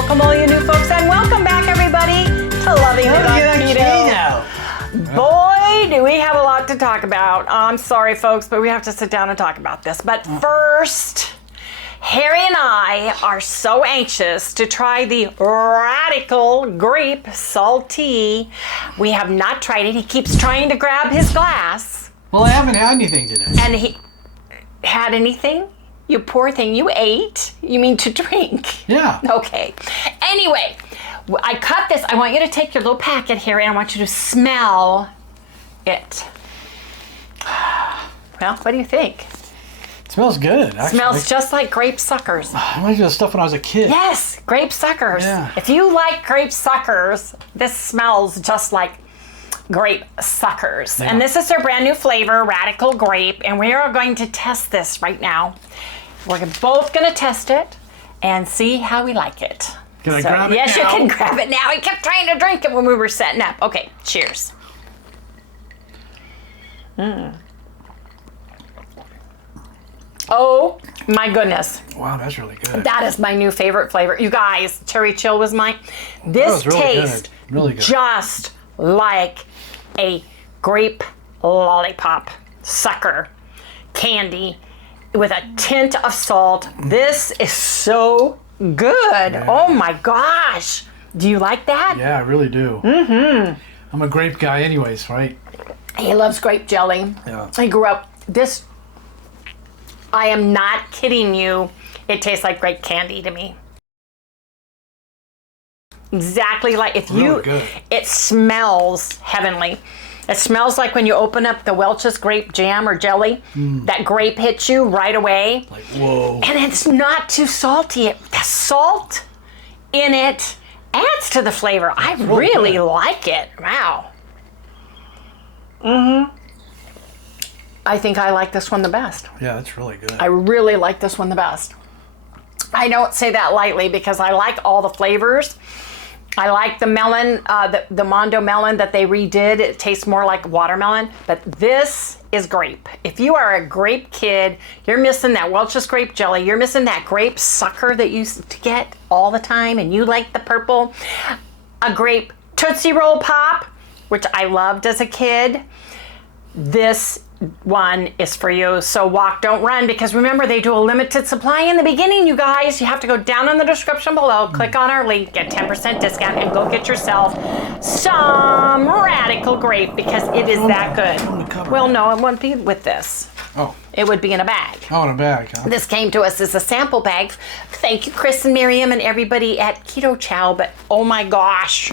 Welcome all you new folks and welcome back everybody to Loving It on Keto. Boy, do we have a lot to talk about. I'm sorry folks, but we have to sit down and talk about this. But first, Harry and I are so anxious to try the radical grape salty. We have not tried it. He keeps trying to grab his glass. Well, I haven't had anything today. And he had anything? You poor thing, you ate? You mean to drink? Yeah. Okay. Anyway, I cut this. I want you to take your little packet here and I want you to smell it. Well, what do you think? It smells good, actually. Smells just like grape suckers. Reminds me of stuff when I was a kid. Yes, grape suckers. Yeah. If you like grape suckers, this smells just like grape suckers. Yeah. And this is their brand new flavor, Radical Grape, and we are going to test this right now. We're both going to test it and see how we like it. Can I grab it yes, now? you can grab it now. He kept trying to drink it when we were setting up. Okay, cheers. Oh my goodness. Wow, that's really good. That is my new favorite flavor. You guys, Cherry Chill was mine. This really tastes good. Really good. just like a grape lollipop sucker candy with a tint of salt. This is so good. Yeah. Oh my gosh. Do you like that? Yeah, I really do. Mm-hmm. I'm a grape guy anyways, right? He loves grape jelly. Yeah. He grew up, this, I am not kidding you. It tastes like grape candy to me. Exactly like, if you, Really good. it smells heavenly. It smells like when you open up the Welch's grape jam or jelly, that grape hits you right away. Like, whoa. And it's not too salty. The salt in it adds to the flavor. I really like it. Wow. I think I like this one the best. Yeah, that's really good. I really like this one the best. I don't say that lightly because I like all the flavors. I like the melon, the Mondo melon that they redid. It tastes more like watermelon, but this is grape. If you are a grape kid, you're missing that Welch's grape jelly. You're missing that grape sucker that you used to get all the time, and you like the purple. A grape Tootsie Roll Pop, which I loved as a kid. This one is for you. So walk, don't run, because remember, they do a limited supply in the beginning, you guys. You have to go down in the description below, click on our link, get 10% discount, and go get yourself some Radical Grape, because it is that good. Well, no, it wouldn't be with this. Oh. It would be in a bag. Oh, in a bag, huh? This came to us as a sample bag. Thank you, Chris and Miriam and everybody at Keto CHOW, but oh my gosh.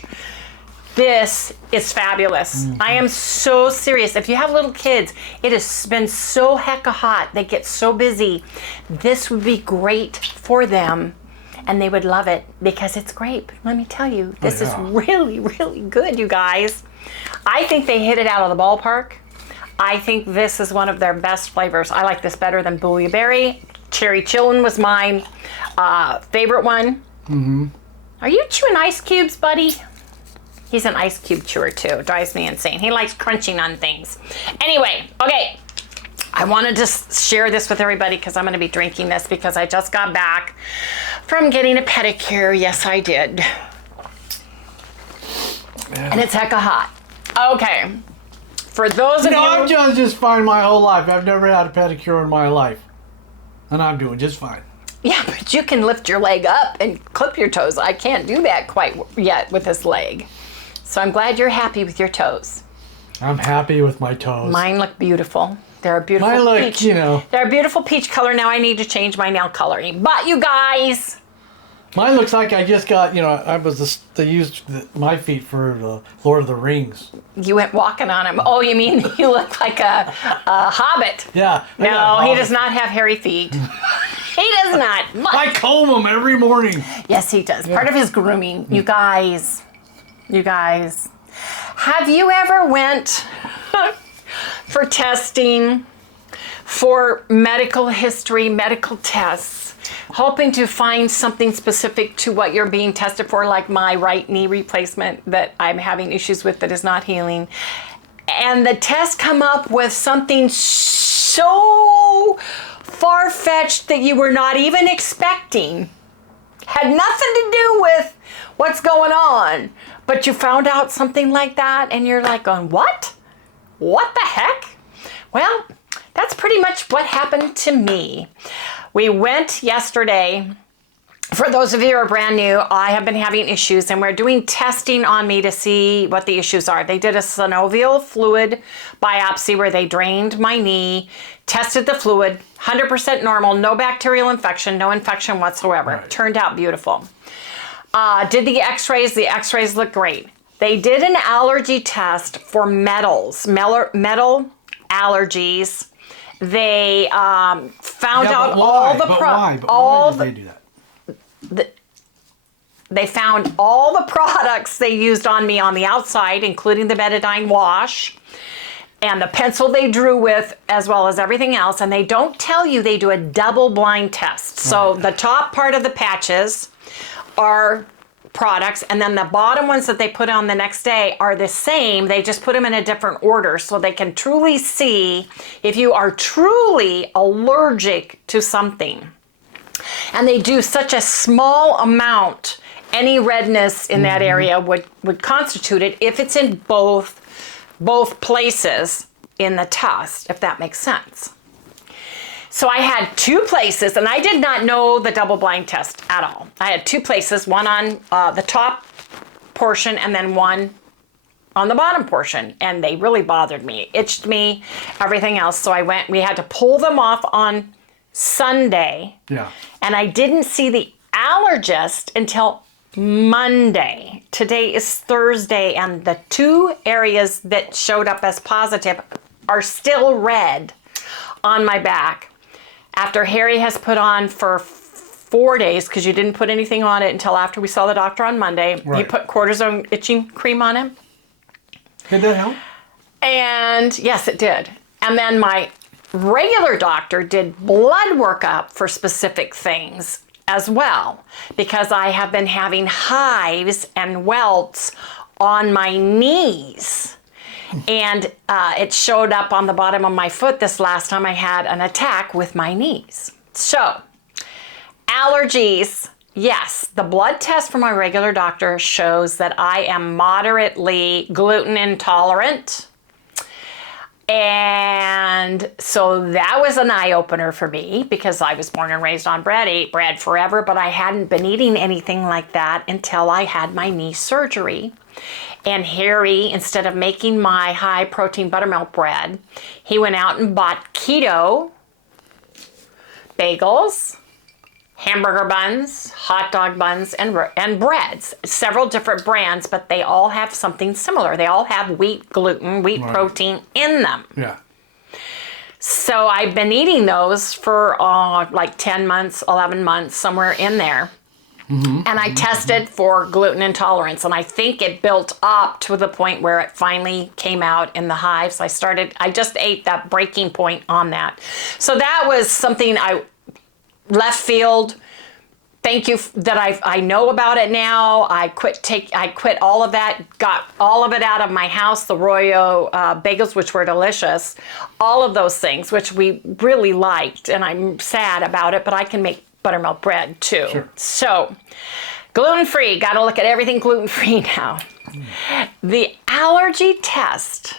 This is fabulous. I am so serious. If you have little kids, it has been so hecka hot. They get so busy. This would be great for them, and they would love it because it's grape. Let me tell you, this is really, really good, you guys. I think they hit it out of the ballpark. I think this is one of their best flavors. I like this better than Blueberry. Cherry Chillin' was mine favorite one. Are you chewing ice cubes, buddy? He's an ice cube chewer too. Drives me insane. He likes crunching on things. Anyway, okay. I wanted to share this with everybody because I'm going to be drinking this because I just got back from getting a pedicure. Yes, I did. Yeah. And it's hecka hot. Okay. For those of you... I've done just fine my whole life. I've never had a pedicure in my life. And I'm doing just fine. Yeah, but you can lift your leg up and clip your toes. I can't do that quite yet with this leg. So I'm glad you're happy with your toes. I'm happy with my toes. Mine look beautiful. They're a beautiful Mine look, peach. you know. They're a beautiful peach color. Now I need to change my nail coloring. But you guys... Mine looks like I just got, you know, they used my feet for the Lord of the Rings. You went walking on them. Oh, you mean you look like a hobbit? Yeah. No, he does not have hairy feet. He does not. I comb them every morning. Yes, he does. Part of his grooming. You guys, have you ever went for testing for medical history, medical tests, hoping to find something specific to what you're being tested for, like my right knee replacement that I'm having issues with that is not healing, and the tests come up with something so far-fetched that you were not even expecting, Had nothing to do with what's going on. But you found out something like that and you're like going, what? What the heck? Well, that's pretty much what happened to me. We went yesterday. For those of you who are brand new, I have been having issues and we're doing testing on me to see what the issues are. They did a synovial fluid biopsy where they drained my knee, tested the fluid, 100% normal, no bacterial infection, no infection whatsoever. Right. Turned out beautiful. Did the x-rays look great. They did an allergy test for metal allergies. They found out all the why did they do that? They found all the products they used on me on the outside, including the betadine wash and the pencil they drew with, as well as everything else. And they don't tell you they do a double blind test. So the top part of the patches are products, and then the bottom ones that they put on the next day are the same. They just put them in a different order so they can truly see if you are truly allergic to something. And they do such a small amount, any redness in that area would constitute it if it's in both places in the test, if that makes sense. So I had two places, and I did not know the double blind test at all. I had two places, one on the top portion and then one on the bottom portion, and they really bothered me, itched me, everything else. So we had to pull them off on Sunday. Yeah. And I didn't see the allergist until Monday. Today is Thursday, and the two areas that showed up as positive are still red on my back. After Harry has put on for 4 days, because you didn't put anything on it until after we saw the doctor on Monday. Right. You put cortisone itching cream on him. Did that help? And yes, it did. And then my regular doctor did blood workup for specific things as well, because I have been having hives and welts on my knees. And it showed up on the bottom of my foot this last time I had an attack with my knees. So, allergies, yes, the blood test from my regular doctor shows that I am moderately gluten intolerant. And so that was an eye-opener for me, because I was born and raised on bread, ate bread forever, but I hadn't been eating anything like that until I had my knee surgery. And Harry, instead of making my high-protein buttermilk bread, he went out and bought keto bagels, hamburger buns, hot dog buns, and breads. Several different brands, but they all have something similar. They all have wheat gluten, wheat protein in them. Yeah. So I've been eating those for like 10 months, 11 months, somewhere in there. And I tested for gluten intolerance, and I think it built up to the point where it finally came out in the hives. I just ate that breaking point on that. So that was something I left field. Thank you that I know about it now. I quit all of that, got all of it out of my house, the Royo bagels, which were delicious, all of those things, which we really liked, and I'm sad about it, but I can make buttermilk bread too. Sure. So, gluten-free, got to look at everything gluten-free now. The allergy test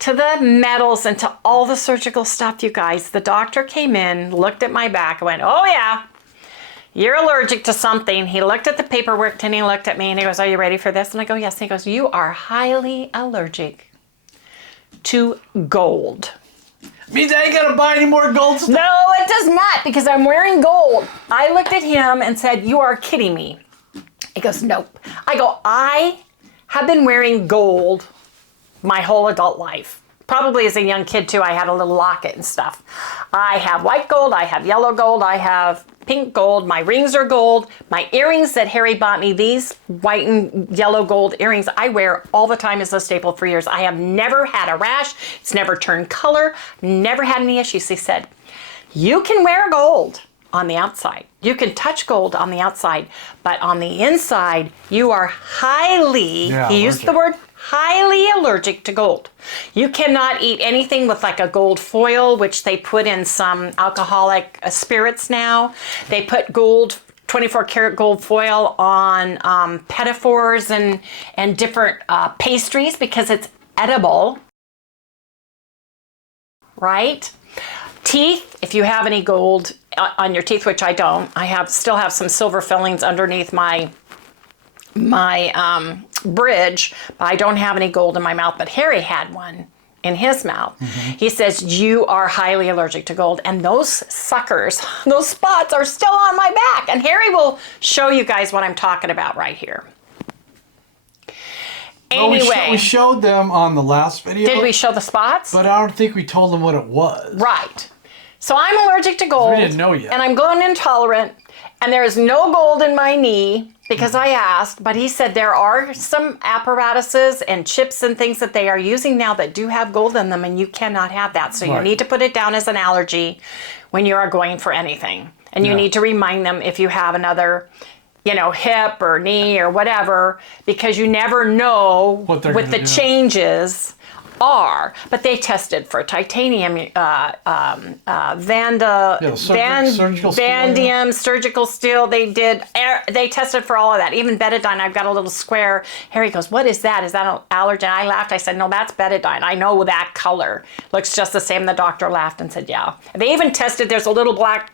to the metals and to all the surgical stuff, you guys, the doctor came in, looked at my back, and went, oh yeah, you're allergic to something. He looked at the paperwork and he looked at me and he goes, are you ready for this? And I go, yes. And he goes, you are highly allergic to gold. Means I ain't gotta buy any more gold stuff. No, it does not, because I'm wearing gold. I looked at him and said, you are kidding me. He goes, nope. I go, I have been wearing gold my whole adult life. Probably as a young kid too, I had a little locket and stuff. I have white gold, I have yellow gold, I have pink gold, my rings are gold. My earrings that Harry bought me, these white and yellow gold earrings, I wear all the time as a staple for years. I have never had a rash, it's never turned color, never had any issues. He said, you can wear gold on the outside. You can touch gold on the outside, but on the inside, you are highly, he used the word highly allergic to gold. You cannot eat anything with like a gold foil, which they put in some alcoholic spirits now. They put gold 24 karat gold foil on pedophores and different pastries because it's edible, right? Teeth, if you have any gold on your teeth, which I don't, I still have some silver fillings underneath my bridge, but I don't have any gold in my mouth, but Harry had one in his mouth. He says, you are highly allergic to gold. And those suckers, those spots are still on my back. And Harry will show you guys what I'm talking about right here. Anyway. Well, we showed them on the last video. Did we show the spots? But I don't think we told them what it was. Right. So I'm allergic to gold. We didn't know yet. And I'm gluten intolerant. And there is no gold in my knee because I asked, but he said there are some apparatuses and chips and things that they are using now that do have gold in them, and you cannot have that. So you need to put it down as an allergy when you are going for anything. And you need to remind them if you have another, hip or knee or whatever, because you never know what the changes are. But they tested for titanium, vanadium, surgical steel. They tested for all of that. Even betadine. I've got a little square. Harry goes, what is that? Is that an allergen? I laughed. I said, no, that's betadine. I know that color. Looks just the same. The doctor laughed and said, yeah. They even tested, there's a little black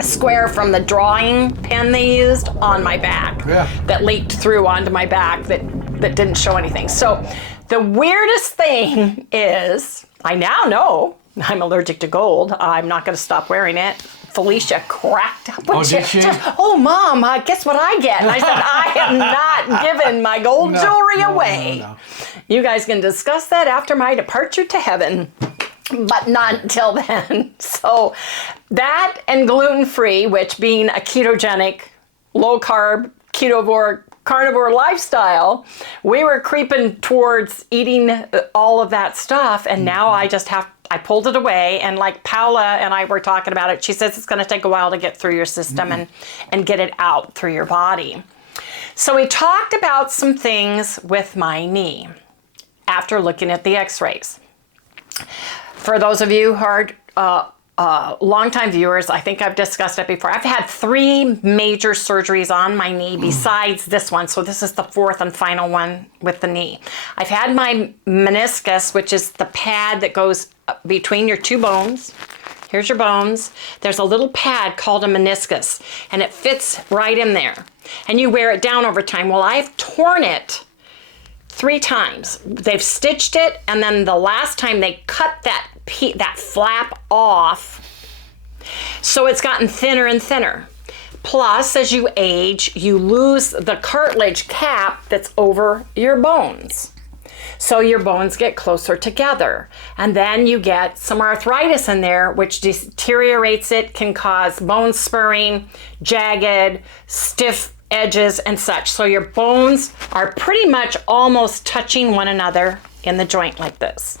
square from the drawing pen they used on my back that leaked through onto my back that didn't show anything. So the weirdest thing is, I now know I'm allergic to gold. I'm not going to stop wearing it. Felicia cracked up. Did she? Oh, Mom, guess what I get? And I said, I am not giving my gold jewelry away. No. You guys can discuss that after my departure to heaven, but not until then. So that and gluten-free, which being a ketogenic, low-carb, carnivore lifestyle, we were creeping towards eating all of that stuff, and now I pulled it away, and like Paula and I were talking about it, she says it's going to take a while to get through your system and get it out through your body. So we talked about some things with my knee after looking at the x-rays. For those of you who are longtime viewers, I think I've discussed it before. I've had 3 major surgeries on my knee besides this one. So this is the 4th and final one with the knee. I've had my meniscus, which is the pad that goes between your 2 bones. Here's your bones. There's a little pad called a meniscus, and it fits right in there. And you wear it down over time. Well, I've torn it 3 times. They've stitched it, and then the last time they cut that flap off, so it's gotten thinner and thinner. Plus, as you age, you lose the cartilage cap that's over your bones. So your bones get closer together. And then you get some arthritis in there, which deteriorates it, can cause bone spurring, jagged, stiff edges and such. So your bones are pretty much almost touching one another in the joint like this.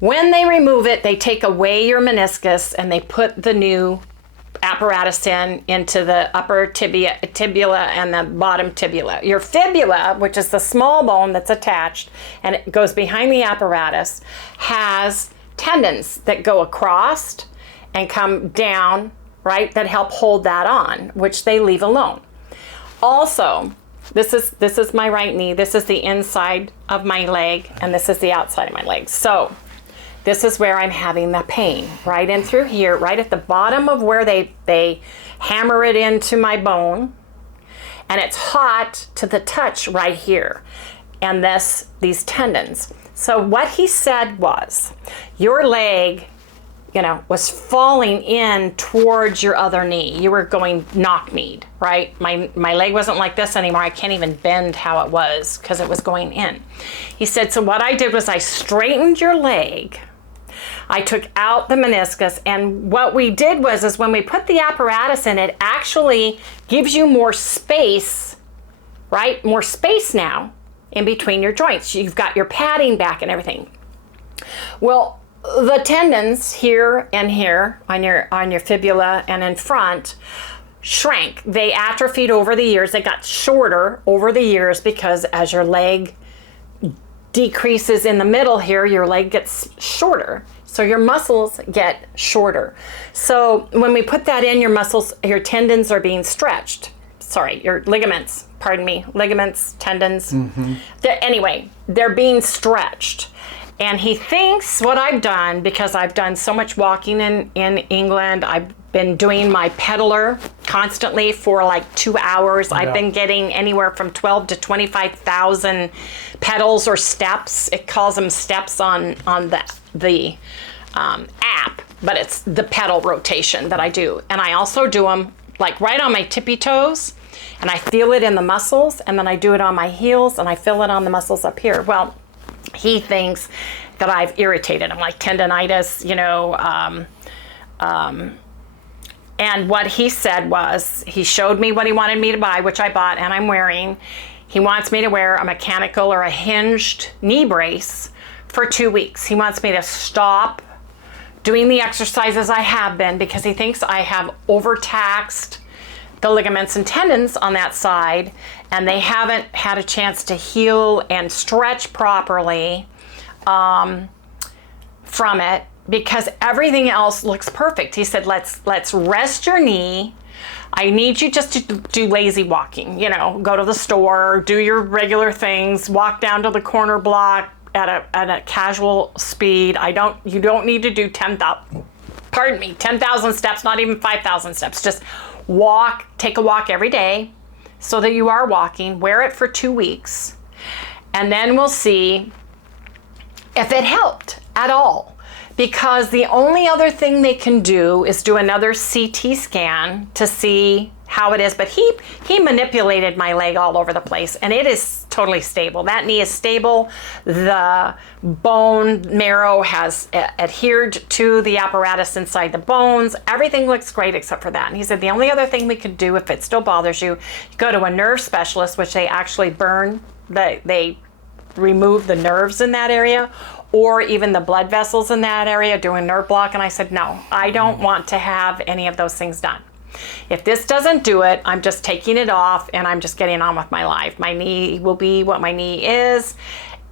When they remove it, they take away your meniscus and they put the new apparatus into the upper tibula and the bottom tibula. Your fibula, which is the small bone that's attached and it goes behind the apparatus, has tendons that go across and come down, right, that help hold that on, which they leave alone. Also, this is my right knee. This is the inside of my leg, and this is the outside of my leg. So this is where I'm having the pain, right in through here, right at the bottom of where they hammer it into my bone, and it's hot to the touch right here, and these tendons. So what he said was, your leg, was falling in towards your other knee. You were going knock-kneed, right? My leg wasn't like this anymore. I can't even bend how it was because it was going in. He said, so what I did was I straightened your leg. I took out the meniscus, and what we did was when we put the apparatus in, it actually gives you more space, right? More space now in between your joints. You've got your padding back and everything. Well, the tendons here and here on your fibula and in front shrank. They atrophied over the years. They got shorter over the years because as your leg decreases in the middle here, your leg gets shorter. So your muscles get shorter. So when we put that in, your muscles, your tendons are being stretched. Sorry, your ligaments, pardon me, ligaments, tendons. Anyway, they're being stretched. And he thinks what I've done, because I've done so much walking in England, I've been doing my pedaler constantly for like 2 hours. I've been getting anywhere from 12 to 25,000 pedals or steps. It calls them steps on the app, but it's the pedal rotation that I do. And I also do them like right on my tippy toes, and I feel it in the muscles, and then I do it on my heels, and I feel it on the muscles up here. Well, he thinks that I've irritated him, like tendonitis, you know. And what he said was, he showed me what he wanted me to buy, which I bought and I'm wearing. He wants me to wear a mechanical or a hinged knee brace for 2 weeks. He wants me to stop doing the exercises I have been, because he thinks I have overtaxed the ligaments and tendons on that side, and they haven't had a chance to heal and stretch properly from it, because everything else looks perfect. He said, let's rest your knee. I need you just to do lazy walking, you know, go to the store, do your regular things, walk down to the corner block at a casual speed. You don't need to do 10,000 steps, not even 5,000 steps. Just take a walk every day so that you are walking. Wear it for 2 weeks, and then we'll see if it helped at all. Because the only other thing they can do is do another CT scan to see how it is. But he manipulated my leg all over the place, and it is totally stable. That knee is stable. The bone marrow has adhered to the apparatus inside the bones. Everything looks great except for that. And he said the only other thing we could do, if it still bothers you, go to a nerve specialist, which they actually they remove the nerves in that area, or even the blood vessels in that area, doing nerve block. And I said, no, I don't want to have any of those things done. If this doesn't do it, I'm just taking it off and I'm just getting on with my life. My knee will be what my knee is.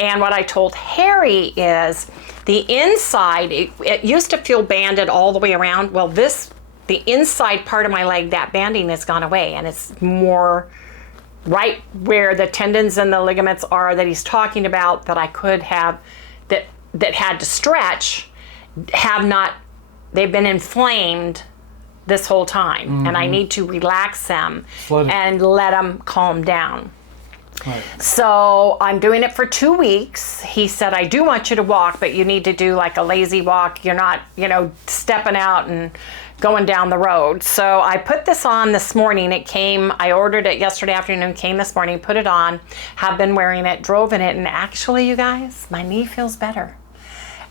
And what I told Harry is the inside, it used to feel banded all the way around. Well, the inside part of my leg, that banding has gone away, and it's more right where the tendons and the ligaments are that he's talking about, that I could have, that had to stretch, they've been inflamed this whole time, and I need to relax them and let them calm down. Right. So I'm doing it for 2 weeks. He said, I do want you to walk, but you need to do like a lazy walk. You're not, stepping out and going down the road. So I put this on this morning. It came, I ordered it yesterday afternoon, came this morning, put it on, have been wearing it, drove in it, and actually, you guys, my knee feels better.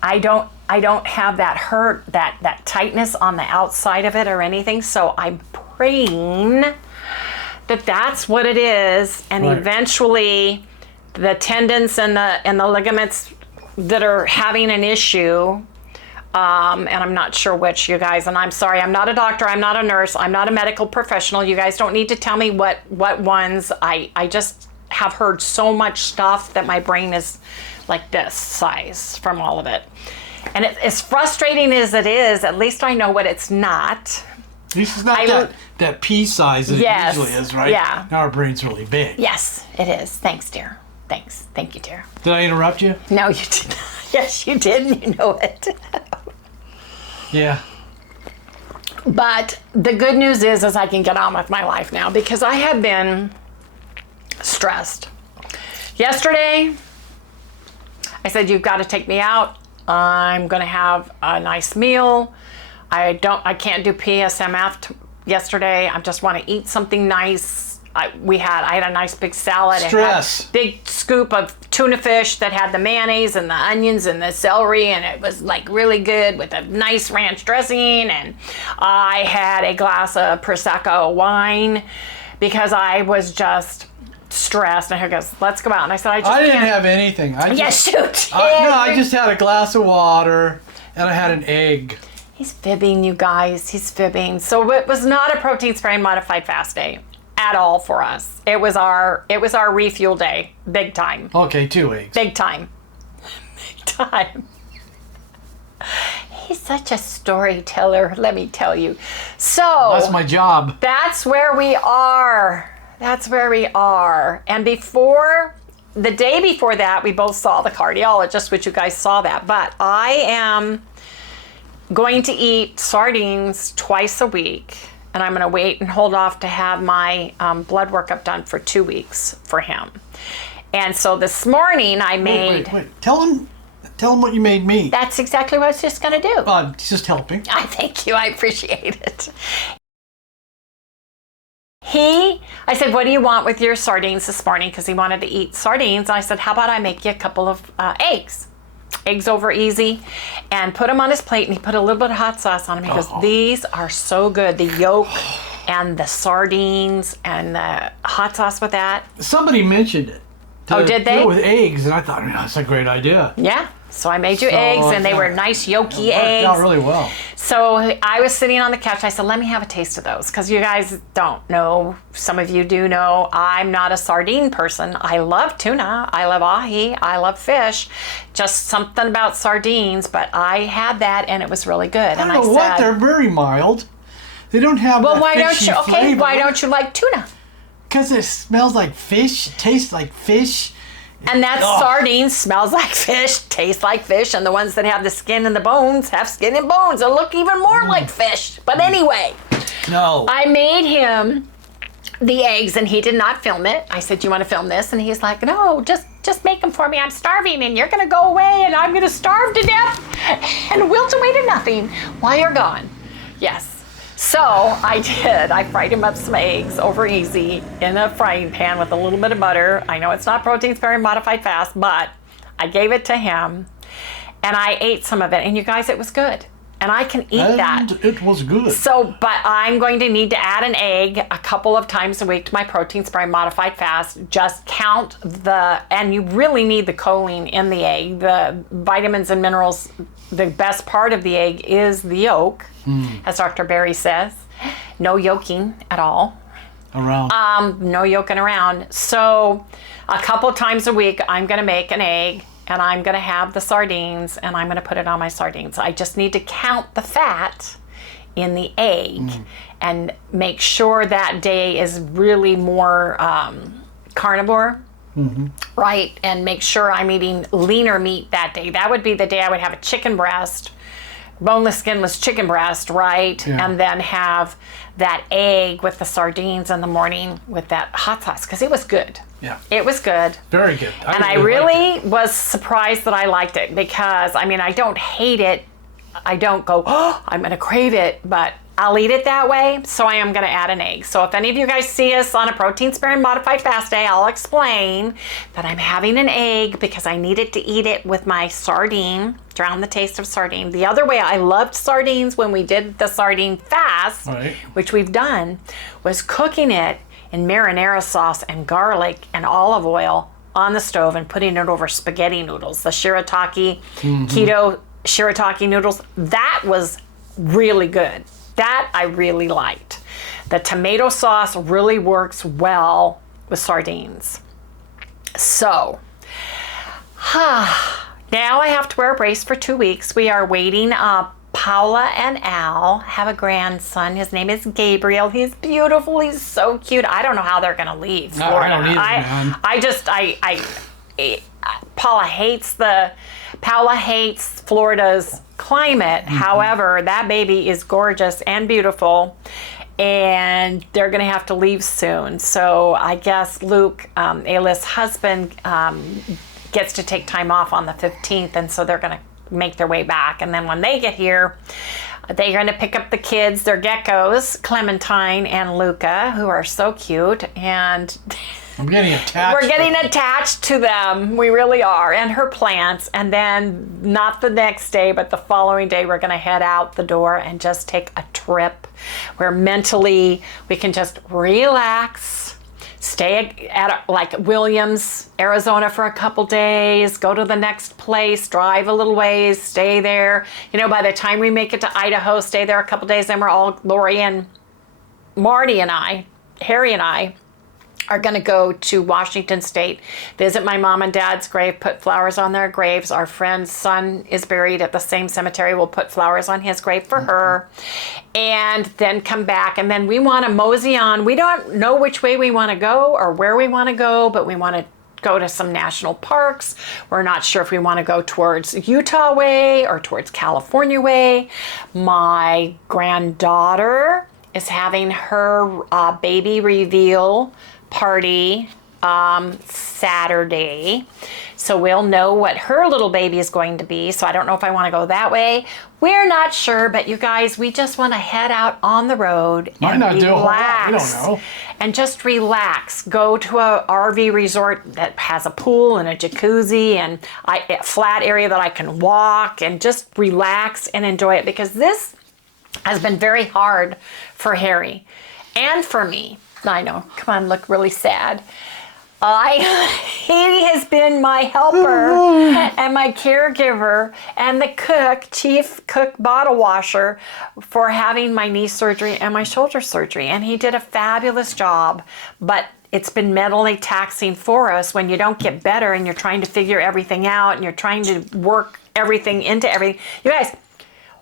I don't have that hurt, that tightness on the outside of it or anything. So I'm praying that that's what it is, and eventually the tendons and the ligaments that are having an issue, and I'm not sure which, you guys, and I'm sorry, I'm not a doctor, I'm not a nurse, I'm not a medical professional. You guys don't need to tell me what ones. I just have heard so much stuff that my brain is like this size from all of it. And as frustrating as it is, at least I know what it's not. This is not that pea size that it usually is, right? Yeah. Now our brain's really big. Yes, it is. Thanks, dear. Thanks. Thank you, dear. Did I interrupt you? No, you did not. Yes, you did, and you know it. Yeah. But the good news is I can get on with my life now, because I have been stressed. Yesterday, I said, you've got to take me out. I'm going to have a nice meal. I can't do PSMF yesterday. I just want to eat something nice. I had a nice big salad. Stress. It had a big scoop of tuna fish that had the mayonnaise and the onions and the celery, and it was like really good with a nice ranch dressing. And I had a glass of Prosecco wine because I was just stressed. And he goes, let's go out. And I said, I didn't have anything. Yes, you did. I just had a glass of water and I had an egg. He's fibbing, you guys. He's fibbing. So it was not a protein sparing modified fast day at all for us. It was our refuel day, big time. Okay, 2 eggs. Big time. Big time. He's such a storyteller, let me tell you. So That's my job. that's where we are. That's where we are. And the day before that, we both saw the cardiologist, which you guys saw that. But I am going to eat sardines twice a week. And I'm going to wait and hold off to have my blood workup done for 2 weeks for him. And so this morning I made... Wait. Tell him what you made me. That's exactly what I was just going to do. Just helping. I thank you. I appreciate it. I said, what do you want with your sardines this morning? Because he wanted to eat sardines. I said, how about I make you a couple of eggs? Eggs over easy. And put them on his plate. And he put a little bit of hot sauce on them. He goes, these are so good. The yolk and the sardines and the hot sauce with that. Somebody mentioned it. Did they? Do it with eggs. And I thought, that's a great idea. Yeah. So I made you eggs, and they were nice yolky eggs. It worked out really well. So I was sitting on the couch. I said, let me have a taste of those, because you guys don't know. Some of you do know I'm not a sardine person. I love tuna. I love ahi. I love fish. Just something about sardines. But I had that, and it was really good. I don't know what. They're very mild. They don't have that fishy flavor. Why don't you like tuna? Because it smells like fish, tastes like fish. And that sardines smells like fish, tastes like fish, and the ones that have the skin and the bones have skin and bones. They look even more like fish. But anyway, I made him the eggs, and he did not film it. I said, do you want to film this? And he's like, no, just make them for me. I'm starving, and you're going to go away, and I'm going to starve to death and wilt away to nothing while you're gone. Yes. So I did. I fried him up some eggs over easy in a frying pan with a little bit of butter. I know it's not protein sparing modified fast, but I gave it to him and I ate some of it. And you guys, it was good. And I can eat that. It was good. So, but I'm going to need to add an egg a couple of times a week to my protein sparing modified fast. Just count and you really need the choline in the egg. The vitamins and minerals, the best part of the egg is the yolk, as Dr. Berry says. No yolking at all. No yolking around. So a couple of times a week, I'm going to make an egg, and I'm going to have the sardines, and I'm going to put it on my sardines. I just need to count the fat in the egg and make sure that day is really more carnivore, right? And make sure I'm eating leaner meat that day. That would be the day I would have a chicken breast, boneless, skinless chicken breast, right? Yeah. And then have that egg with the sardines in the morning with that hot sauce, because it was good. Yeah. It was good. Very good. I really was surprised that I liked it, because, I mean, I don't hate it. I don't go, oh, I'm going to crave it, but I'll eat it that way. So I am going to add an egg. So if any of you guys see us on a protein sparing modified fast day, I'll explain that I'm having an egg because I needed to eat it with my sardine, drown the taste of sardine. The other way I loved sardines when we did the sardine fast, which we've done, was cooking it in marinara sauce and garlic and olive oil on the stove and putting it over spaghetti noodles, the shirataki, keto shirataki noodles. That was really good. That I really liked. The tomato sauce really works well with sardines. So, now I have to wear a brace for 2 weeks. We are waiting. Paula and Al have a grandson. His name is Gabriel. He's beautiful. He's so cute. I don't know how they're going to leave Florida. I don't either, man. Paula hates Florida's climate. However, that baby is gorgeous and beautiful, and they're going to have to leave soon. So I guess Luke, Ayla's husband, gets to take time off on the 15th, and so they're going to make their way back. And then when they get here, they're going to pick up the kids, their geckos, Clementine and Luca, who are so cute, and I'm getting attached. We're getting attached to them. We really are. And her plants. And then not the next day, but the following day, we're going to head out the door and just take a trip where mentally we can just relax, stay at like Williams, Arizona for a couple days, go to the next place, drive a little ways, stay there. You know, by the time we make it to Idaho, stay there a couple days, then we're all, Lori and Marty and I, Harry and I, are going to go to Washington State, visit my mom and dad's grave, put flowers on their graves. Our friend's son is buried at the same cemetery. We'll put flowers on his grave for her, and then come back. And then we want to mosey on. We don't know which way we want to go or where we want to go, but we want to go to some national parks. We're not sure if we want to go towards Utah way or towards California way. My granddaughter is having her baby reveal party Saturday. So we'll know what her little baby is going to be. So I don't know if I want to go that way. We're not sure, but you guys, we just want to head out on the road and relax. We don't know. And just relax. Go to a RV resort that has a pool and a jacuzzi and a flat area that I can walk and just relax and enjoy it, because this has been very hard for Harry and for me. I know. Come on, look really sad. He has been my helper and my caregiver and the chief cook bottle washer for having my knee surgery and my shoulder surgery. And he did a fabulous job, but it's been mentally taxing for us when you don't get better and you're trying to figure everything out and you're trying to work everything into everything. You guys,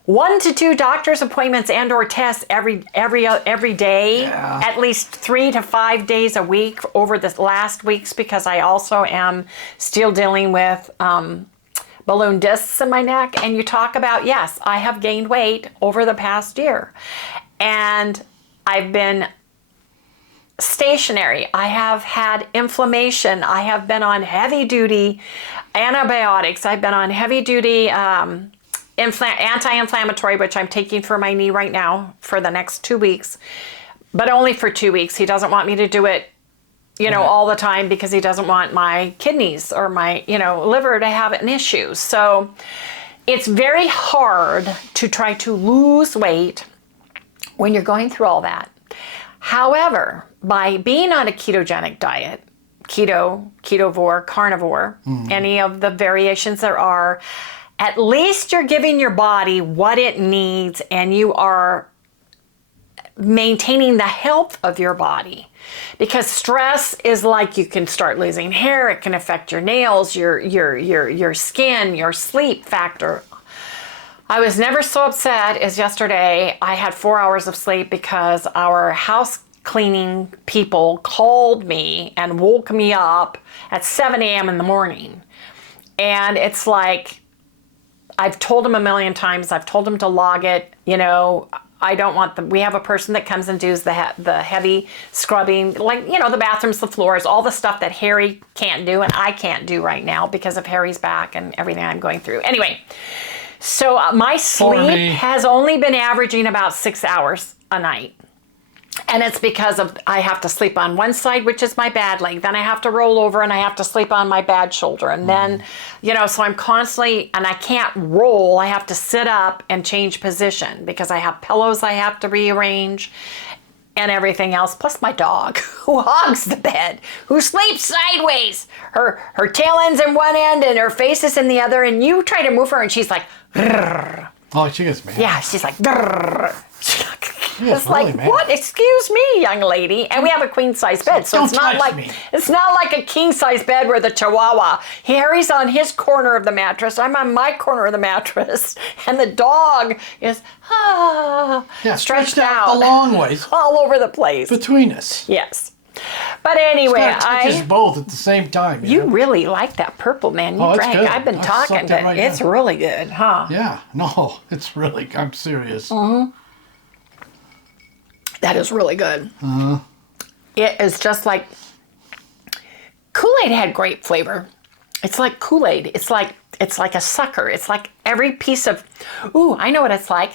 1 to 2 doctor's appointments and or tests every day, at least 3 to 5 days a week over the last weeks, because I also am still dealing with balloon discs in my neck. And you talk about, yes, I have gained weight over the past year, and I've been stationary. I have had inflammation. I have been on heavy duty antibiotics. I've been on heavy duty anti-inflammatory, which I'm taking for my knee right now for the next 2 weeks, but only for 2 weeks. He doesn't want me to do it, all the time, because he doesn't want my kidneys or my, liver to have an issue. So it's very hard to try to lose weight when you're going through all that. However, by being on a ketogenic diet, keto, ketovore, carnivore, any of the variations there are, at least you're giving your body what it needs, and you are maintaining the health of your body. Because stress is like, you can start losing hair, it can affect your nails, your skin, your sleep factor. I was never so upset as yesterday. I had 4 hours of sleep because our house cleaning people called me and woke me up at 7 a.m. in the morning. And it's like, I've told them a million times, I've told them to log it, I don't want them. We have a person that comes and does the heavy scrubbing, like, the bathrooms, the floors, all the stuff that Harry can't do and I can't do right now because of Harry's back and everything I'm going through. Anyway, so my sleep has only been averaging about 6 hours a night. And it's because of, I have to sleep on one side, which is my bad leg. Then I have to roll over and I have to sleep on my bad shoulder. And then, so I'm constantly, and I can't roll. I have to sit up and change position because I have pillows I have to rearrange and everything else. Plus my dog, who hogs the bed, who sleeps sideways. Her tail end's in one end and her face is in the other. And you try to move her and she's like, grrr. Oh, she gets mad. Yeah, she's like, grrr. It's really like, mad. what? Excuse me, young lady. And we have a queen size bed, so it's not like a king size bed where the Chihuahua. Harry's on his corner of the mattress. I'm on my corner of the mattress, and the dog is stretched out a long ways, all over the place between us. Yes. But anyway, touches both at the same time. You really like that purple, man. You drank. Good. I've been talking, but it's really good, huh? Yeah. No, it's really. I'm serious. Mm-hmm. That is really good. It is just like Kool-Aid had grape flavor. It's like Kool-Aid. It's like a sucker. It's like every piece of. Ooh, I know what it's like.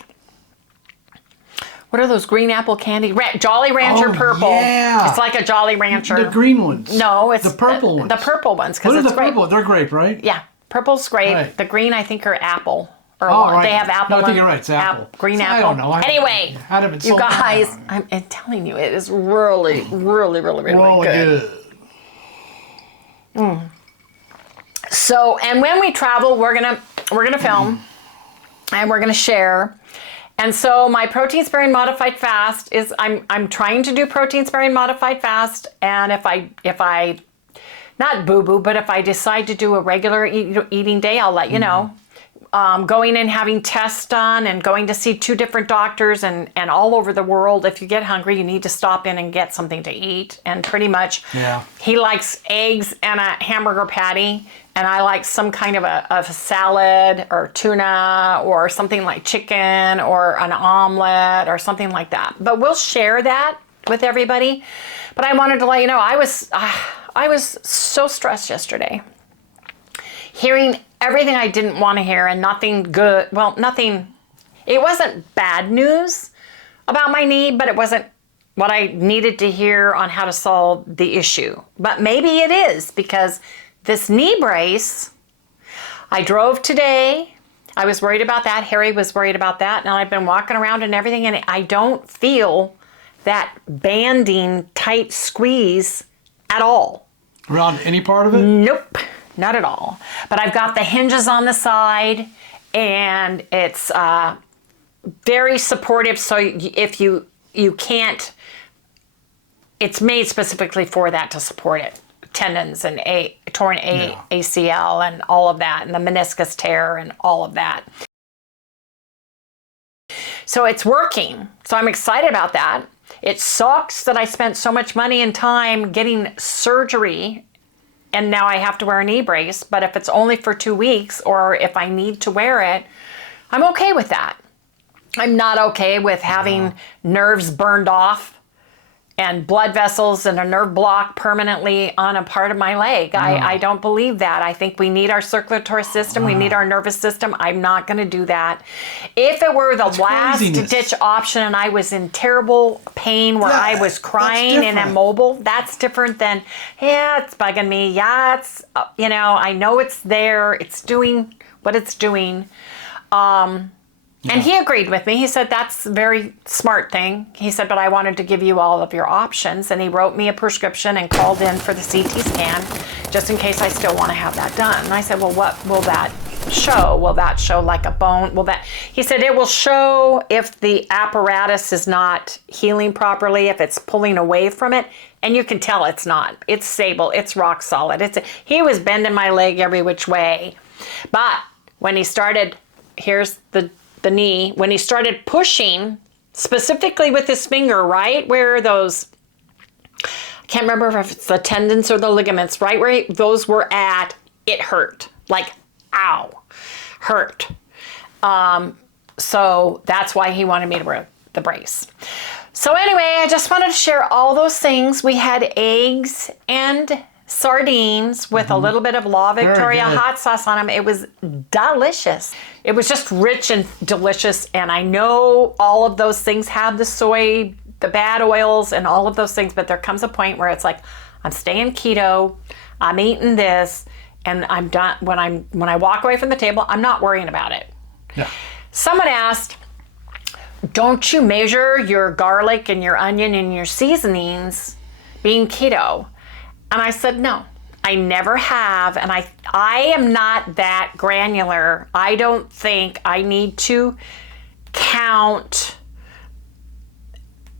What are those green apple candy? Jolly Rancher purple. Yeah. It's like a Jolly Rancher. The green ones. No, it's the purple ones. The purple ones, because it's the purple? They're grape, right? Yeah, purple's grape. Right. The green, I think, are apple. Or right. They have apple. No, I think you're right. It's apple. Green apple. I don't know. Anyway, you guys, I'm telling you, it is really, really, really, really good. So, and when we travel, we're gonna film, and we're gonna share. And so my protein sparing modified fast is I'm trying to do protein sparing modified fast, and if I not boo-boo, but if I decide to do a regular eating day, I'll let you know. Going and having tests done and going to see 2 different doctors and all over the world. If you get hungry, you need to stop in and get something to eat. And pretty much he likes eggs and a hamburger patty, and I like some kind of a salad or tuna or something like chicken or an omelet or something like that. But we'll share that with everybody. But I wanted to let you know, I was so stressed yesterday, hearing everything I didn't want to hear and nothing good. Well, nothing, it wasn't bad news about my knee, but it wasn't what I needed to hear on how to solve the issue. But maybe it is, because this knee brace, I drove today. I was worried about that. Harry was worried about that. And I've been walking around and everything, and I don't feel that banding tight squeeze at all. Around any part of it? Nope, not at all. But I've got the hinges on the side, and it's very supportive. So if you can't, it's made specifically for that, to support it. Tendons and torn ACL and all of that, and the meniscus tear and all of that. So it's working. So I'm excited about that. It sucks that I spent so much money and time getting surgery, and now I have to wear a knee brace. But if it's only for 2 weeks, or if I need to wear it, I'm okay with that. I'm not okay with having nerves burned off and blood vessels and a nerve block permanently on a part of my leg. I don't believe that. I think we need our circulatory system. We need our nervous system. I'm not going to do that. If it were the last ditch option and I was in terrible pain where I was crying and immobile, that's different than, it's bugging me. It's, I know it's there. It's doing what it's doing. And he agreed with me. He said, that's a very smart thing. He said, but I wanted to give you all of your options. And he wrote me a prescription and called in for the CT scan, just in case I still want to have that done. And I said, well, what will that show? Will that show like a bone? He said, it will show if the apparatus is not healing properly, if it's pulling away from it. And you can tell it's not. It's stable. It's rock solid. He was bending my leg every which way. But when he started, here's the knee, when he started pushing specifically with his finger, right where those, I can't remember if it's the tendons or the ligaments, right where those were at, it hurt. Like, ow, hurt. So that's why he wanted me to wear the brace. So anyway, I just wanted to share all those things. We had eggs and sardines with a little bit of La Victoria hot sauce on them. It was delicious. It was just rich and delicious. And I know all of those things have the soy, the bad oils and all of those things, but there comes a point where it's like, I'm staying keto, I'm eating this, and I'm done. When I walk away from the table, I'm not worrying about it. Yeah. Someone asked, don't you measure your garlic and your onion and your seasonings being keto? And I said, no, I never have. And I am not that granular. I don't think I need to count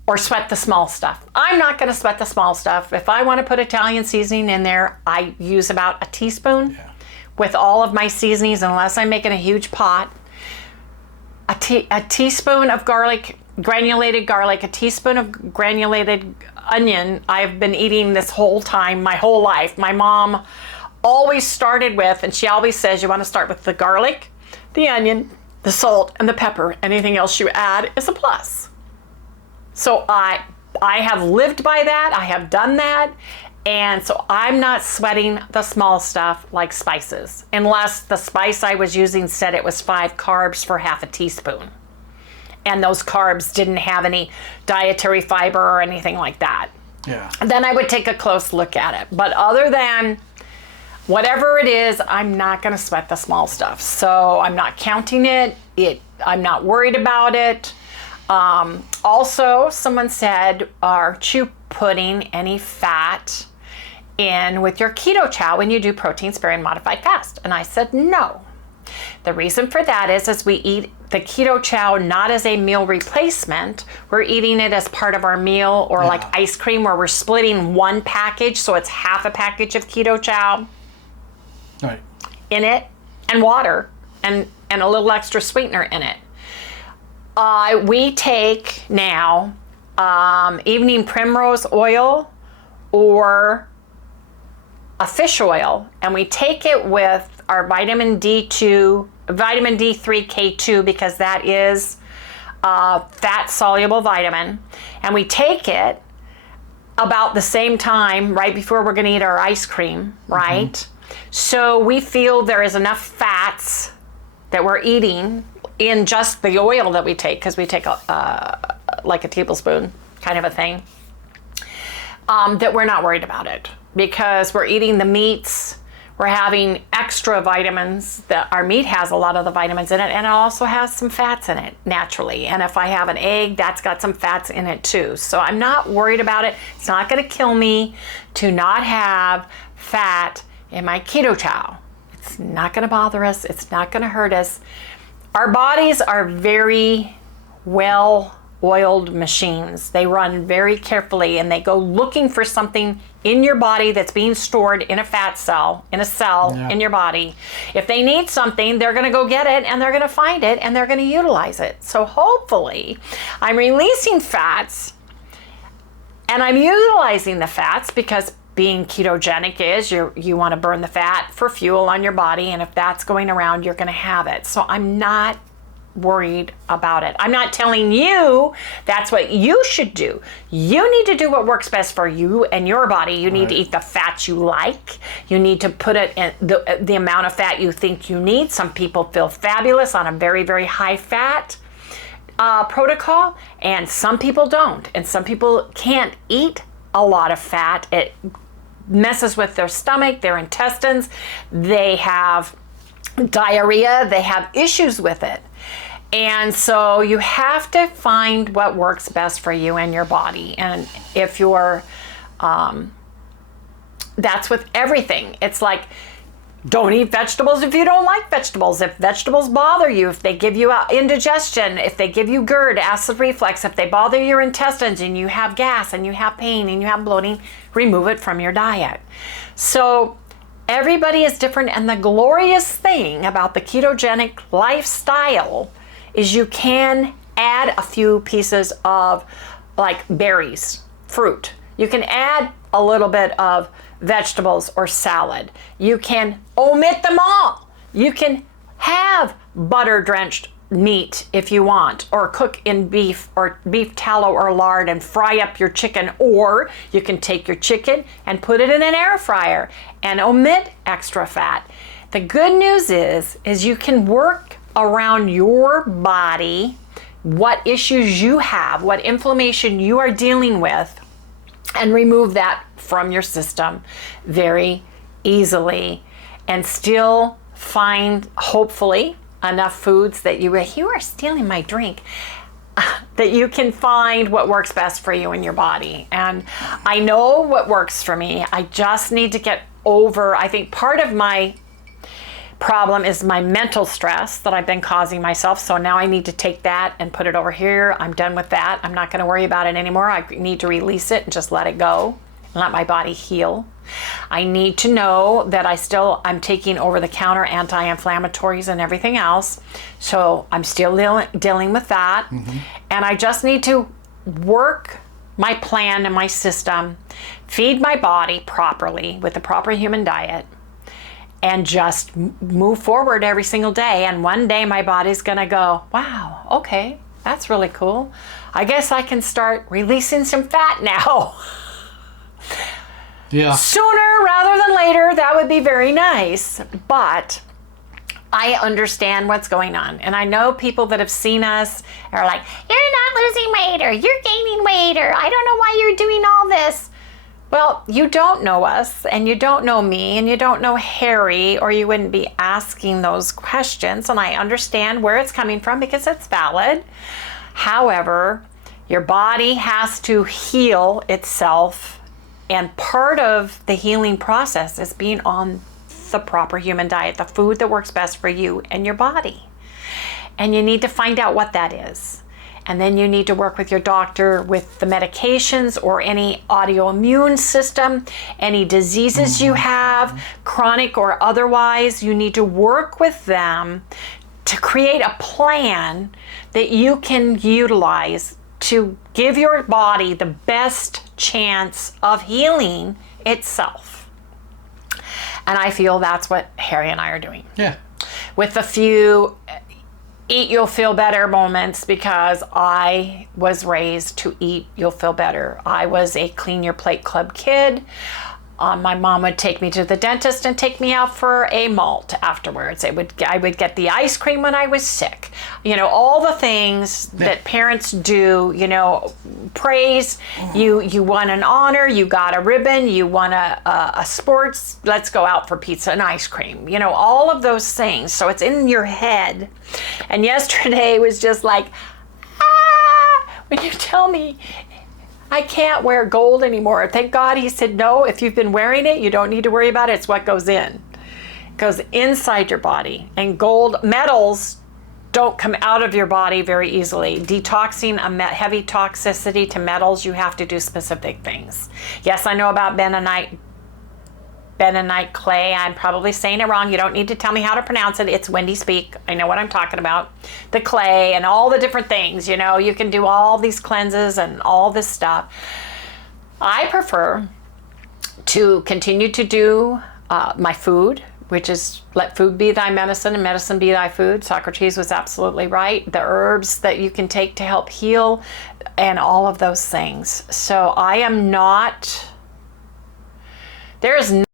or sweat the small stuff. I'm not going to sweat the small stuff. If I want to put Italian seasoning in there, I use about a teaspoon with all of my seasonings, unless I'm making a huge pot. A teaspoon of garlic, granulated garlic, a teaspoon of granulated onion. I've been eating this whole time, my whole life. My mom always started with, and she always says, you want to start with the garlic, the onion, the salt, and the pepper. Anything else you add is a plus. So I have lived by that. I have done that. And so I'm not sweating the small stuff like spices, unless the spice I was using said it was 5 carbs for half a teaspoon. And those carbs didn't have any dietary fiber or anything like that. Yeah. Then I would take a close look at it. But other than whatever it is, I'm not going to sweat the small stuff. So I'm not counting it. I'm not worried about it. Also, someone said, aren't you putting any fat in with your keto chow when you do protein sparing modified fast? And I said, no. The reason for that is we eat the keto chow not as a meal replacement. We're eating it as part of our meal, or like ice cream, where we're splitting one package, so it's half a package of keto chow in it, and water, and a little extra sweetener in it. We take now evening primrose oil or a fish oil, and we take it with our vitamin D3 K2, because that is fat soluble vitamin, and we take it about the same time right before we're going to eat our ice cream, right? So we feel there is enough fats that we're eating in just the oil that we take, because we take like a tablespoon kind of a thing, that we're not worried about it, because we're eating the meats. We're having extra vitamins. Our meat has a lot of the vitamins in it, and it also has some fats in it naturally. And if I have an egg, that's got some fats in it too. So I'm not worried about it. It's not going to kill me to not have fat in my keto chow. It's not going to bother us. It's not going to hurt us. Our bodies are very well-oiled machines. They run very carefully, and they go looking for something in your body that's being stored in a fat cell, in a cell in your body. If they need something, they're going to go get it, and they're going to find it, and they're going to utilize it. So hopefully I'm releasing fats, and I'm utilizing the fats, because being ketogenic is you want to burn the fat for fuel on your body, and if that's going around, you're going to have it. So I'm not worried about it. I'm not telling you that's what you should do. You need to do what works best for you and your body. You need to eat the fats you like. You need to put it in the amount of fat you think you need. Some people feel fabulous on a very, very high fat protocol, and some people don't. And some people can't eat a lot of fat. It messes with their stomach, their intestines. They have diarrhea. They have issues with it. And so you have to find what works best for you and your body. And if you're, that's with everything. It's like, don't eat vegetables if you don't like vegetables. If vegetables bother you, if they give you indigestion, if they give you GERD, acid reflux, if they bother your intestines and you have gas and you have pain and you have bloating, remove it from your diet. So everybody is different. And the glorious thing about the ketogenic lifestyle is you can add a few pieces of like berries, fruit. You can add a little bit of vegetables or salad. You can omit them all. You can have butter drenched meat if you want, or cook in beef or beef tallow or lard and fry up your chicken, or you can take your chicken and put it in an air fryer and omit extra fat. The good news is you can work around your body, what issues you have, what inflammation you are dealing with, and remove that from your system very easily, and still find, hopefully, enough foods that you are stealing my drink, that you can find what works best for you in your body. And I know what works for me. I just need to get over, I think part of my problem is my mental stress that I've been causing myself. So now I need to take that and put it over here. I'm done with that. I'm not going to worry about it anymore. I need to release it and just let it go and let my body heal. I need to know that I'm taking over-the-counter anti-inflammatories and everything else. So I'm still dealing with that. And I just need to work my plan and my system, feed my body properly with the proper human diet, and just move forward every single day. And one day my body's gonna go, wow, okay, that's really cool. I guess I can start releasing some fat now. Sooner rather than later, that would be very nice. But I understand what's going on. And I know people that have seen us are like, you're not losing weight, or you're gaining weight, or I don't know why you're doing all this. Well, you don't know us, and you don't know me, and you don't know Harry, or you wouldn't be asking those questions. And I understand where it's coming from, because it's valid. However, your body has to heal itself, and part of the healing process is being on with the proper human diet, the food that works best for you and your body. And you need to find out what that is. And then you need to work with your doctor with the medications or any autoimmune system, any diseases you have, chronic or otherwise. You need to work with them to create a plan that you can utilize to give your body the best chance of healing itself. And I feel that's what Harry and I are doing. Yeah. With a few eat you'll feel better moments, because I was raised to eat you'll feel better. I was a clean your plate club kid. My mom would take me to the dentist and take me out for a malt afterwards. I would get the ice cream when I was sick. You know, all the things that parents do, you know, praise. You won an honor, you got a ribbon, you won a sports, let's go out for pizza and ice cream. You know, all of those things. So it's in your head. And yesterday was just like, when you tell me I can't wear gold anymore. Thank God he said, no, if you've been wearing it, you don't need to worry about it. It's what goes in. It goes inside your body. And gold metals don't come out of your body very easily. Detoxing a heavy toxicity to metals, you have to do specific things. Yes, I know about bentonite clay. I'm probably saying it wrong. You don't need to tell me how to pronounce it. It's Wendy speak. I know what I'm talking about. The clay and all the different things, you know, you can do all these cleanses and all this stuff. I prefer to continue to do my food, which is let food be thy medicine and medicine be thy food. Socrates was absolutely right. The herbs that you can take to help heal and all of those things. So I am not, there is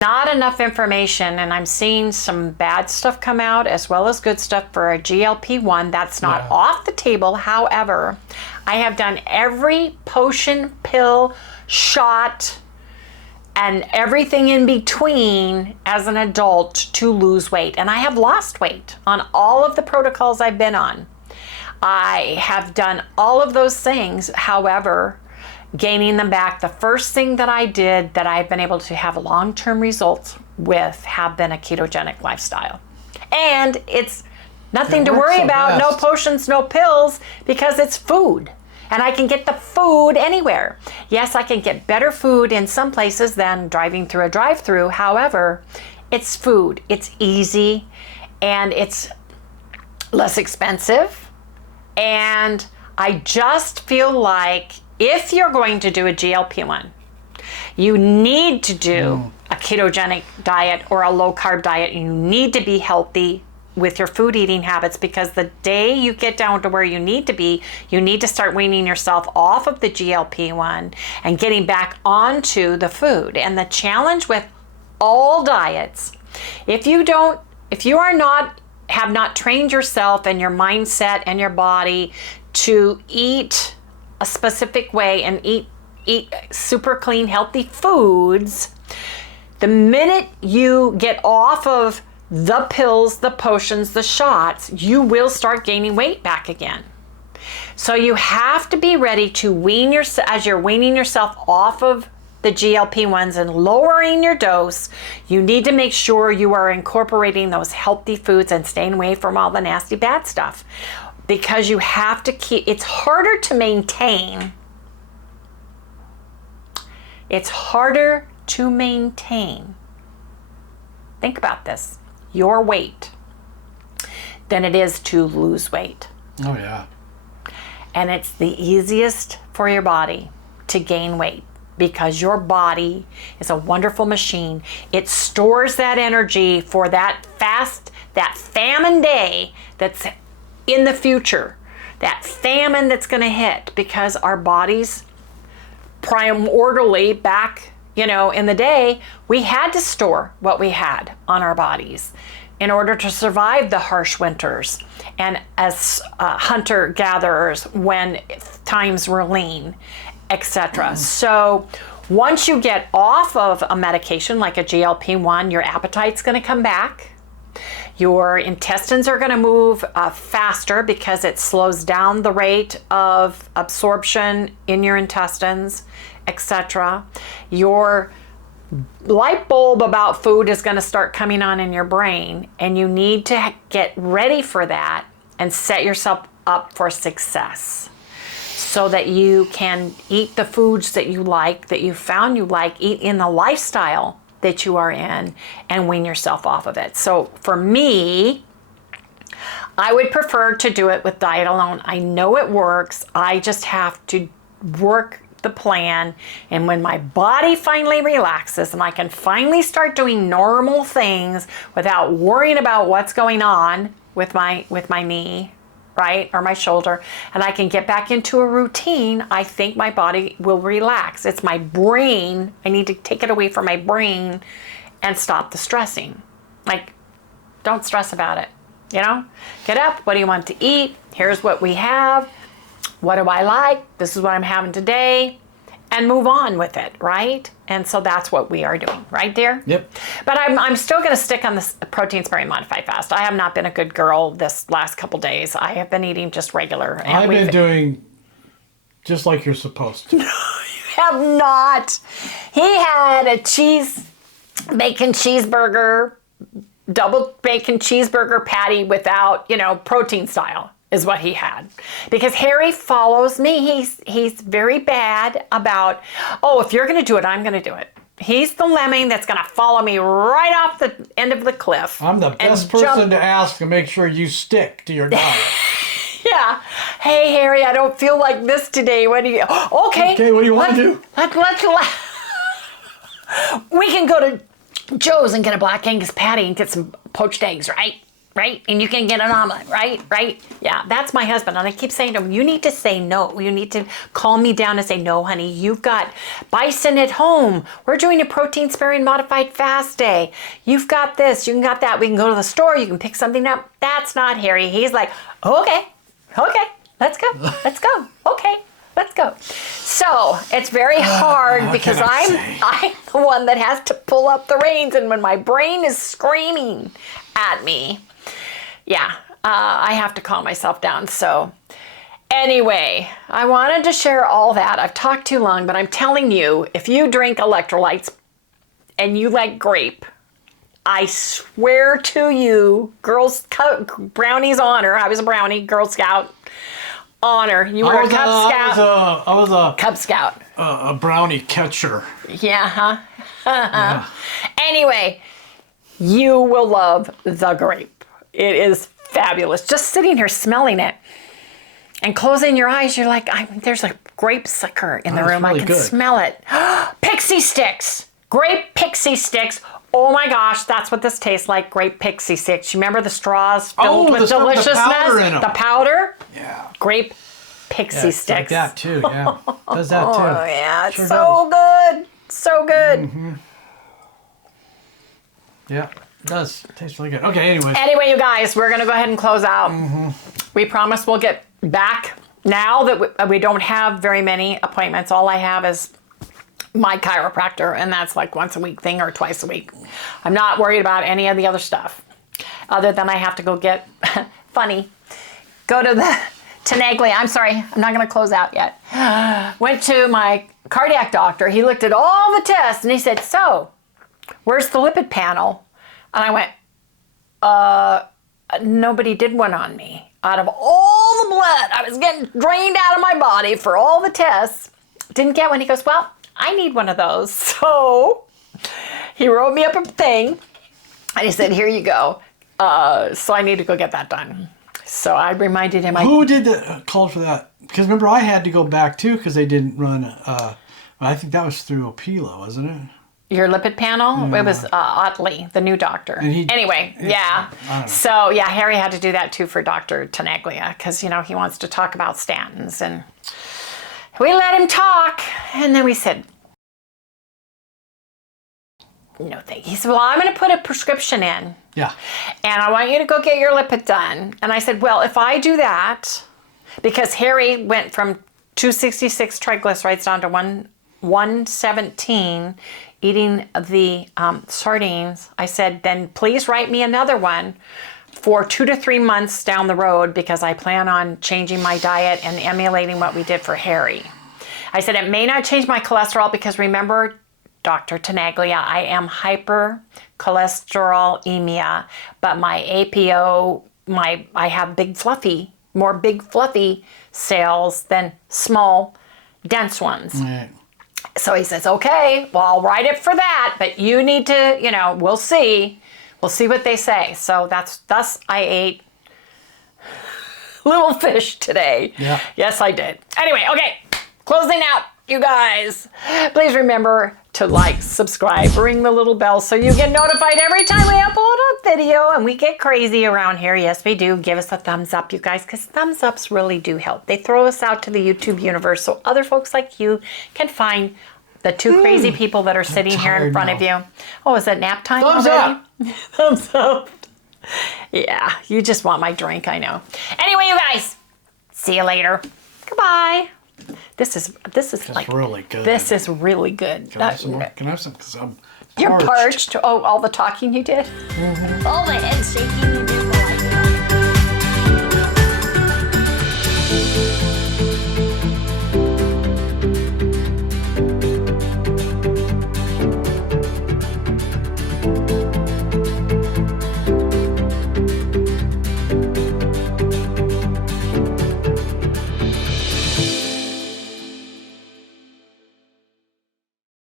not enough information, and I'm seeing some bad stuff come out as well as good stuff for a GLP-1. That's not off the table. However, I have done every potion, pill, shot, and everything in between as an adult to lose weight. And I have lost weight on all of the protocols I've been on. I have done all of those things. However, gaining them back, the first thing that I did that I've been able to have long-term results with have been a ketogenic lifestyle. And it's nothing to worry about, no potions, no pills, because it's food. And I can get the food anywhere. Yes, I can get better food in some places than driving through a drive-through. However, it's food, it's easy, and it's less expensive. And I just feel like if you're going to do a GLP-1, you need to do a ketogenic diet or a low-carb diet. You need to be healthy with your food eating habits, because the day you get down to where you need to be, you need to start weaning yourself off of the GLP-1 and getting back onto the food. And the challenge with all diets, if you have not trained yourself and your mindset and your body to eat a specific way and eat super clean, healthy foods, the minute you get off of the pills, the potions, the shots, you will start gaining weight back again. So you have to be ready to wean yourself, as you're weaning yourself off of the GLP-1s and lowering your dose, you need to make sure you are incorporating those healthy foods and staying away from all the nasty bad stuff. Because you have to keep, it's harder to maintain. It's harder to maintain. Think about this, your weight, than it is to lose weight. Oh yeah. And it's the easiest for your body to gain weight, because your body is a wonderful machine. It stores that energy for that famine day that's in the future, that famine that's going to hit, because our bodies primordially back, in the day, we had to store what we had on our bodies in order to survive the harsh winters and as hunter-gatherers when times were lean, etc. So once you get off of a medication like a GLP-1, your appetite's going to come back. Your intestines are going to move faster because it slows down the rate of absorption in your intestines, etc. Your light bulb about food is going to start coming on in your brain, and you need to get ready for that and set yourself up for success so that you can eat the foods that you like, that you found you like, eat in the lifestyle that you are in, and wean yourself off of it. So for me, I would prefer to do it with diet alone. I know it works. I just have to work the plan, and when my body finally relaxes and I can finally start doing normal things without worrying about what's going on with my knee, right, or my shoulder, and I can get back into a routine, I think my body will relax. It's my brain. I need to take it away from my brain and stop the stressing. Like, don't stress about it. You know, get up. What do you want to eat? Here's what we have. What do I like? This is what I'm having today, and move on with it, right? And so that's what we are doing, right, dear? Yep. But I'm still going to stick on this protein sparing modified fast. I have not been a good girl this last couple days. I have been eating just regular. And I've been doing just like you're supposed to. You have not. He had a bacon cheeseburger, double bacon cheeseburger patty without, protein style is what he had. Because Harry follows me. He's very bad about, if you're going to do it, I'm going to do it. He's the lemming that's going to follow me right off the end of the cliff. I'm the best person to ask to make sure you stick to your diet. Yeah. Hey, Harry, I don't feel like this today. What do you... Okay. Okay, what do you want to do? We can go to Joe's and get a Black Angus patty and get some poached eggs, right? Right? And you can get an omelet, right? Right? Yeah, that's my husband. And I keep saying to him, you need to say no. You need to calm me down and say, no, honey, you've got bison at home. We're doing a protein sparing modified fast day. You've got this, you got that. We can go to the store. You can pick something up. That's not Harry. He's like, okay, let's go. Okay, let's go. So it's very hard because I'm the one that has to pull up the reins. And when my brain is screaming at me, I have to calm myself down. So anyway, I wanted to share all that. I've talked too long, but I'm telling you, if you drink electrolytes and you like grape, I swear to you, brownies honor. I was a brownie, Girl Scout honor. You were a Cub Scout. I was a Cub Scout. A brownie catcher. Yeah, huh? Yeah. Anyway, you will love the grape. It is fabulous. Just sitting here smelling it and closing your eyes, you're like, there's a grape sucker in the room. Really I can smell it. Pixie sticks. Grape pixie sticks. Oh my gosh, that's what this tastes like. Grape pixie sticks. You remember the straws filled with deliciousness? The powder in them. The powder? Yeah. Grape pixie sticks. Like that too, yeah. Does that too. Oh yeah, it's sure so good. So good. Mm-hmm. Yeah, it does. It tastes really good. Okay, anyways. Anyway, you guys, we're going to go ahead and close out. Mm-hmm. We promise we'll get back now that we don't have very many appointments. All I have is my chiropractor, and that's like once a week thing or twice a week. I'm not worried about any of the other stuff other than I have to go get go to the Tenaglia. I'm sorry, I'm not going to close out yet. Went to my cardiac doctor. He looked at all the tests and he said, so where's the lipid panel? And I went, nobody did one on me. Out of all the blood I was getting drained out of my body for all the tests, didn't get one. He goes, well, I need one of those. So he wrote me up a thing and he said, here you go. So I need to go get that done. So I reminded him. Who did the call for that? Because remember, I had to go back too because they didn't run. I think that was through Opila, wasn't it? Your lipid panel? Yeah. It was Otley, the new doctor. Anyway, yeah. So yeah, Harry had to do that too for Dr. Tenaglia because he wants to talk about statins, and we let him talk, and then we said, no thank you. He said, well, I'm going to put a prescription in. Yeah. And I want you to go get your lipid done. And I said, well, if I do that, because Harry went from 266 triglycerides down to 117 eating the sardines, I said, then please write me another one for 2 to 3 months down the road because I plan on changing my diet and emulating what we did for Harry. I said, it may not change my cholesterol because remember, Dr. Tenaglia, I am hypercholesterolemia, but my APO, I have more big fluffy cells than small, dense ones. Right. So he says, okay, well, I'll write it for that, but you need to, we'll see. We'll see what they say. So thus I ate little fish today. Yeah. Yes, I did. Anyway, okay, closing out, you guys. Please remember to like, subscribe, ring the little bell so you get notified every time we upload a video, and we get crazy around here. Yes, we do. Give us a thumbs up, you guys, because thumbs ups really do help. They throw us out to the YouTube universe so other folks like you can find the two crazy people that are sitting here in front of you. Oh, is it nap time Thumbs already? up. Thumbs up. Yeah, you just want my drink, I know. Anyway, you guys, see you later. Goodbye. This is like really good. This is really good. Can I have some more? Can I have some? Because I'm You're parched. Oh, all the talking you did? Mm-hmm. All the head shaking you did.